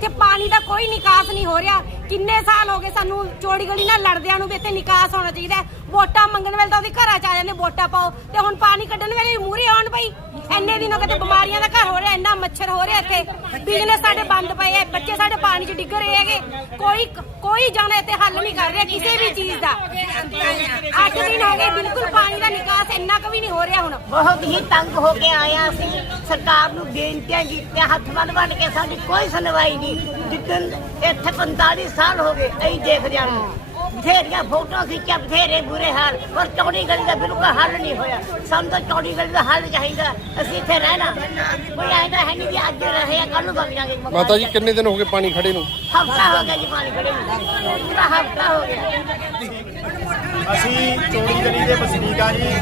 ਇੱਥੇ ਪਾਣੀ ਦਾ ਕੋਈ ਨਿਕਾਸ ਨਹੀਂ ਹੋ ਰਿਹਾ। ਕਿੰਨੇ ਸਾਲ ਹੋ ਗਏ ਸਾਨੂੰ ਚੌੜੀ ਗਲੀ ਨਾਲ ਲੜਦਿਆਂ ਨੂੰ ਵੀ ਇੱਥੇ ਨਿਕਾਸ ਹੋਣਾ ਚਾਹੀਦਾ। ਵੋਟਾਂ ਮੰਗਣ ਵੇਲੇ ਤਾਂ ਉਹਦੇ ਘਰਾਂ 'ਚ ਆ ਜਾਂਦੇ ਵੋਟਾਂ ਪਾਓ, ਤੇ ਹੁਣ ਪਾਣੀ ਕੱਢਣ ਵੇਲੇ ਮੂਹਰੇ ਆਉਣ ਪਈ। ਇੰਨੇ ਦਿਨੋਂ ਕਿਤੇ ਬਿਮਾਰੀਆਂ ਦਾ ਘਰ ਹੋ ਰਿਹਾ, ਇੰਨਾ ਮੱਛਰ ਹੋ ਰਿਹਾ ਇੱਥੇ। ਬਿਜ਼ਨਸ ਸਾਡੇ ਬੰਦ ਪਏ ਆ, ਬੱਚੇ ਸਾਡੇ ਪਾਣੀ 'ਚ ਡਿੱਗ ਰਹੇ ਹੈਗੇ। ਕੋਈ ਜਾਣਾ ਇੱਥੇ ਹੱਲ ਨਹੀਂ ਕਰ ਰਿਹਾ ਕਿਸੇ ਵੀ ਚੀਜ਼ ਦਾ। 8 ਦਿਨ ਹੋ ਗਏ ਬਿਲਕੁਲ ਪਾਣੀ ਦਾ ਨਿਕਾਸ ਇੰਨਾ ਕੁ ਵੀ ਨਹੀਂ ਹੋ ਰਿਹਾ। ਹੁਣ ਬਹੁਤ ਹੀ ਤੰਗ ਹੋ ਕੇ ਆਇਆ ਸੀ। ਸਰਕਾਰ ਨੂੰ ਬੇਨਤੀਆਂ ਕੀਤੀਆਂ, ਹੱਥ ਬੰਨ ਕੇ ਸਾਡੀ ਕੋਈ ਸੁਣਵਾਈ ਨਹੀਂ। ਜਿੱਦਣ ਇੱਥੇ 45 ਸਾਲ ਹੋ ਗਏ ਅਸੀਂ ਦੇਖ ਰਹੇ ਹਾਂ। ਬਥੇਰੀਆਂ ਫੋਟੋਆਂ ਖਿੱਚੀਆਂ, ਬਥੇਰੇ ਬੁਰੇ ਹਾਲ, ਪਰ ਚੌੜੀ ਗਲੀ ਦਾ ਬਿਲਕੁਲ ਹੱਲ ਨਹੀਂ ਹੋਇਆ। ਸਾਨੂੰ ਤਾਂ ਚੌੜੀ ਗਲੀ ਦਾ ਹੱਲ ਚਾਹੀਦਾ। ਅਸੀਂ ਇੱਥੇ ਰਹਿਣਾ ਕੋਈ ਆਇਦਾ ਹੈ ਨਹੀਂ ਕਿ ਅੱਜ ਰਹੇ ਆ ਕੱਲ ਨੂੰ ਵਗ ਜਾਗੇ। ਮਾਤਾ ਜੀ ਕਿੰਨੇ ਦਿਨ ਹੋ ਗਏ ਪਾਣੀ ਖੜੇ ਨੂੰ? ਹਫ਼ਤਾ ਹੋ ਗਿਆ ਜੀ ਪਾਣੀ ਖੜੇ ਨੂੰ, ਪੂਰਾ ਹਫ਼ਤਾ ਹੋ ਗਿਆ। ਅਸੀਂ ਚੌੜੀ ਗਲੀ ਦੇ ਵਸਨੀਕ ਆ ਜੀ।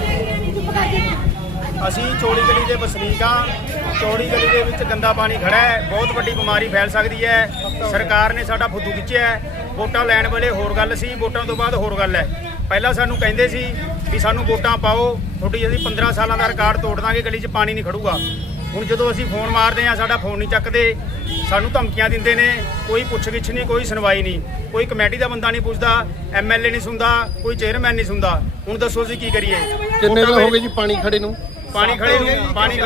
ਅਸੀਂ ਚੌੜੀ ਗਲੀ ਦੇ ਵਸਨੀਕ ਆ। ਚੌੜੀ ਗਲੀ ਦੇ ਵਿੱਚ ਗੰਦਾ ਪਾਣੀ ਖੜਾ ਹੈ, ਬਹੁਤ ਵੱਡੀ ਬਿਮਾਰੀ ਫੈਲ ਸਕਦੀ ਹੈ। ਸਰਕਾਰ ਨੇ ਸਾਡਾ ਫੁੱਦੂ ਖਿੱਚਿਆ ਹੈ। ਵੋਟਾਂ ਲੈਣ ਵੇਲੇ ਹੋਰ ਗੱਲ ਸੀ, ਵੋਟਾਂ ਤੋਂ ਬਾਅਦ ਹੋਰ ਗੱਲ ਹੈ। ਪਹਿਲਾਂ ਸਾਨੂੰ ਕਹਿੰਦੇ ਸੀ ਵੀ ਸਾਨੂੰ ਵੋਟਾਂ ਪਾਓ, ਤੁਹਾਡੀ ਅਸੀਂ 15 ਸਾਲਾਂ ਦਾ ਰਿਕਾਰਡ ਤੋੜ ਦਾਂਗੇ, ਗਲੀ 'ਚ ਪਾਣੀ ਨਹੀਂ ਖੜੂਗਾ। ਹੁਣ ਜਦੋਂ ਅਸੀਂ ਫੋਨ ਮਾਰਦੇ ਹਾਂ ਸਾਡਾ ਫੋਨ ਨਹੀਂ ਚੱਕਦੇ, ਸਾਨੂੰ ਧਮਕੀਆਂ ਦਿੰਦੇ ਨੇ। ਕੋਈ ਪੁੱਛ-ਗਿੱਛ ਨਹੀਂ, ਕੋਈ ਸੁਣਵਾਈ ਨਹੀਂ, ਕੋਈ ਕਮੇਟੀ ਦਾ ਬੰਦਾ ਨਹੀਂ ਪੁੱਛਦਾ, MLA ਨਹੀਂ ਸੁਣਦਾ, ਕੋਈ ਚੇਅਰਮੈਨ ਨਹੀਂ ਸੁਣਦਾ। ਹੁਣ ਦੱਸੋ ਅਸੀਂ ਕੀ ਕਰੀਏ? ਕਿੰਨੇ ਦਿਨ ਹੋ ਗਏ ਜੀ ਪਾਣੀ ਖੜੇ ਨੂੰ? ਪਾਣੀ ਖੜੇ ਨੂੰ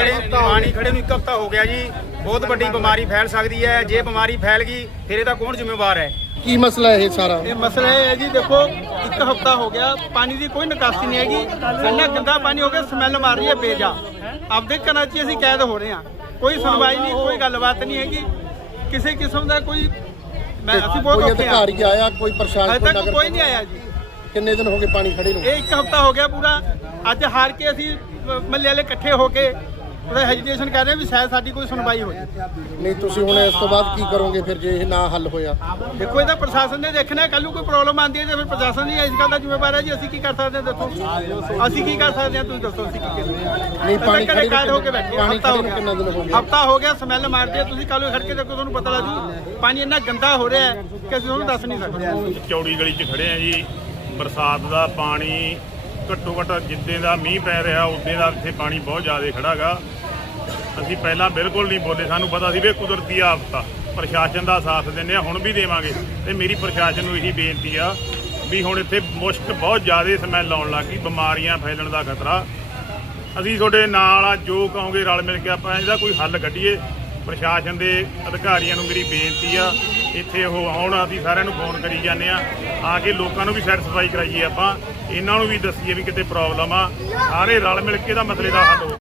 1 ਹਫ਼ਤਾ ਹੋ ਗਿਆ ਜੀ। ਬਹੁਤ ਵੱਡੀ ਬਿਮਾਰੀ ਫੈਲ ਸਕਦੀ ਹੈ। ਜੇ ਬਿਮਾਰੀ ਫੈਲ ਗਈ ਫਿਰ ਇਹਦਾ ਕੌਣ ਜ਼ਿੰਮੇਵਾਰ ਹੈ? ਕੀ ਮਸਲਾ ਇਹ ਸਾਰਾ? ਇਹ ਮਸਲਾ ਇਹ ਹੈ ਜੀ, ਦੇਖੋ 1 ਹਫ਼ਤਾ ਹੋ ਗਿਆ ਪਾਣੀ ਦੀ ਕੋਈ ਨਿਕਾਸੀ ਨਹੀਂ ਹੈਗੀ। ਇੰਨਾ ਗੰਦਾ ਪਾਣੀ ਹੋ ਗਿਆ, ਸਮੈਲ ਮਾਰ ਰਹੀ ਹੈ ਬੇਜਾ। ਆਪਦੇ ਘਰਾਂ 'ਚ ਅਸੀਂ ਕੈਦ ਹੋ ਰਹੇ ਹਾਂ, ਕੋਈ ਸੁਣਵਾਈ ਨਹੀਂ, ਕੋਈ ਗੱਲਬਾਤ ਨਹੀਂ ਹੈਗੀ ਕਿਸੇ ਕਿਸਮ ਦਾ। ਅਸੀਂ ਬਹੁਤ ਕੋਈ ਔਖੇ ਹਾਂ। ਅਧਿਕਾਰੀ ਆਇਆ, ਕੋਈ ਪ੍ਰਸ਼ਾਸਨ? ਅਜੇ ਤੱਕ ਕੋਈ ਨਹੀਂ ਆਇਆ ਜੀ। ਕਿੰਨੇ ਦਿਨ ਹੋ ਗਏ ਪਾਣੀ ਖੜੇ ਨੂੰ? ਇਹ 1 ਹਫ਼ਤਾ ਹੋ ਗਿਆ ਪੂਰਾ। ਅੱਜ ਹਾਰ ਕੇ ਅਸੀਂ ਮਹੱਲੇ ਵਾਲੇ ਇਕੱਠੇ ਹੋ ਕੇ ਉਹਦਾ ਹੈਜੀਟੇਸ਼ਨ ਕਰ ਰਹੇ ਵੀ ਸ਼ਾਇਦ ਸਾਡੀ ਕੋਈ ਸੁਣਵਾਈ ਹੋ ਜਾਏ। ਨਹੀਂ ਤੁਸੀਂ ਹੁਣ ਇਸ ਤੋਂ ਬਾਅਦ ਕੀ ਕਰੋਗੇ ਫਿਰ ਜੇ ਇਹ ਨਾ ਹੱਲ ਹੋਇਆ? ਦੇਖੋ ਇਹਦਾ ਪ੍ਰਸ਼ਾਸਨ ਨੇ ਦੇਖਣਾ। ਕੱਲ ਨੂੰ ਕੋਈ ਪ੍ਰੋਬਲਮ ਆਉਂਦੀ ਹੈ ਤਾਂ ਫਿਰ ਪ੍ਰਸ਼ਾਸਨ ਹੀ ਇਸ ਗੱਲ ਦਾ ਜ਼ਿੰਮੇਵਾਰ ਹੈ ਜੀ। ਅਸੀਂ ਕੀ ਕਰ ਸਕਦੇ ਹਾਂ ਦੱਸੋ? ਅਸੀਂ ਕੀ ਕਰ ਸਕਦੇ ਹਾਂ ਤੁਸੀਂ ਦੱਸੋ? ਅਸੀਂ ਕੀ ਕਰੀਏ? ਨਹੀਂ ਪਾਣੀ ਖੜੇ ਕਾਇਦ ਹੋ ਕੇ ਬੈਠੇ ਪਾਣੀ ਹਫ਼ਤਾ ਹੋ ਖੜੇ ਨੂੰ ਕਿੰਨਾ ਦਿਨ ਹੋ ਗਿਆ। ਗਿਆ? ਹਫ਼ਤਾ ਹੋ ਗਿਆ, ਸਮੈਲ ਮਾਰਦੀ ਹੈ। ਤੁਸੀਂ ਕੱਲ ਨੂੰ ਖੜ ਕੇ ਦੇਖੋ, ਤੁਹਾਨੂੰ ਪਤਾ ਲੱਗੂ। ਪਾਣੀ ਇੰਨਾ ਗੰਦਾ ਹੋ ਰਿਹਾ ਹੈ ਕਿ ਅਸੀਂ ਤੁਹਾਨੂੰ ਦੱਸ ਨਹੀਂ ਸਕਦੇ। ਚੌੜੀ ਗਲੀ 'ਚ ਖੜੇ ਆ ਜੀ। ਬਰਸਾਤ ਦਾ ਪਾਣੀ ਘੱਟੋ ਘੱਟ ਜਿੱਦਾਂ ਦਾ ਮੀਂਹ ਪੈ ਰਿਹਾ ਉਦੋਂ ਦਾ ਇੱਥੇ ਪਾਣੀ ਬਹੁਤ ਜ਼ਿਆਦਾ ਖੜਾ ਗਾ। ਅਸੀਂ ਪਹਿਲਾਂ ਬਿਲਕੁਲ ਨਹੀਂ ਬੋਲੇ, ਸਾਨੂੰ ਪਤਾ ਸੀ ਵੀ ਕੁਦਰਤੀ ਆਫਤ ਆ। ਪ੍ਰਸ਼ਾਸਨ ਦਾ ਸਾਥ ਦਿੰਦੇ ਆ, ਹੁਣ ਵੀ ਦੇਵਾਂਗੇ। ਤੇ ਮੇਰੀ ਪ੍ਰਸ਼ਾਸਨ ਨੂੰ ਇਹੀ ਬੇਨਤੀ ਆ ਵੀ ਹੁਣ ਇੱਥੇ ਮੁਸ਼ਕ ਬਹੁਤ ਜ਼ਿਆਦਾ ਸਮੈਲ ਆਉਣ ਲੱਗ ਗਈ, ਬਿਮਾਰੀਆਂ ਫੈਲਣ ਦਾ ਖਤਰਾ। ਅਸੀਂ ਤੁਹਾਡੇ ਨਾਲ ਆ, ਜੋ ਕਹੋਗੇ ਰਲ ਮਿਲ ਕੇ ਆਪਾਂ ਇਹਦਾ ਕੋਈ ਹੱਲ ਕੱਢੀਏ। ਪ੍ਰਸ਼ਾਸਨ ਦੇ ਅਧਿਕਾਰੀਆਂ ਨੂੰ ਮੇਰੀ ਬੇਨਤੀ ਆ ਇੱਥੇ ਉਹ ਆਉਣ। ਅਸੀਂ ਸਾਰਿਆਂ ਨੂੰ ਫੋਨ ਕਰੀ ਜਾਂਦੇ ਆ ਕੇ ਲੋਕਾਂ ਨੂੰ ਵੀ ਸੈਟੀਸਫਾਈ ਕਰਾਈਏ। ਆਪਾਂ ਇਹਨਾਂ ਨੂੰ ਵੀ ਦੱਸੀਏ ਵੀ ਕਿਤੇ ਪ੍ਰੋਬਲਮ ਆ, ਸਾਰੇ ਰਲ ਮਿਲ ਕੇ ਇਹਦਾ ਮਸਲੇ ਦਾ ਹੱਲ ਹੋ।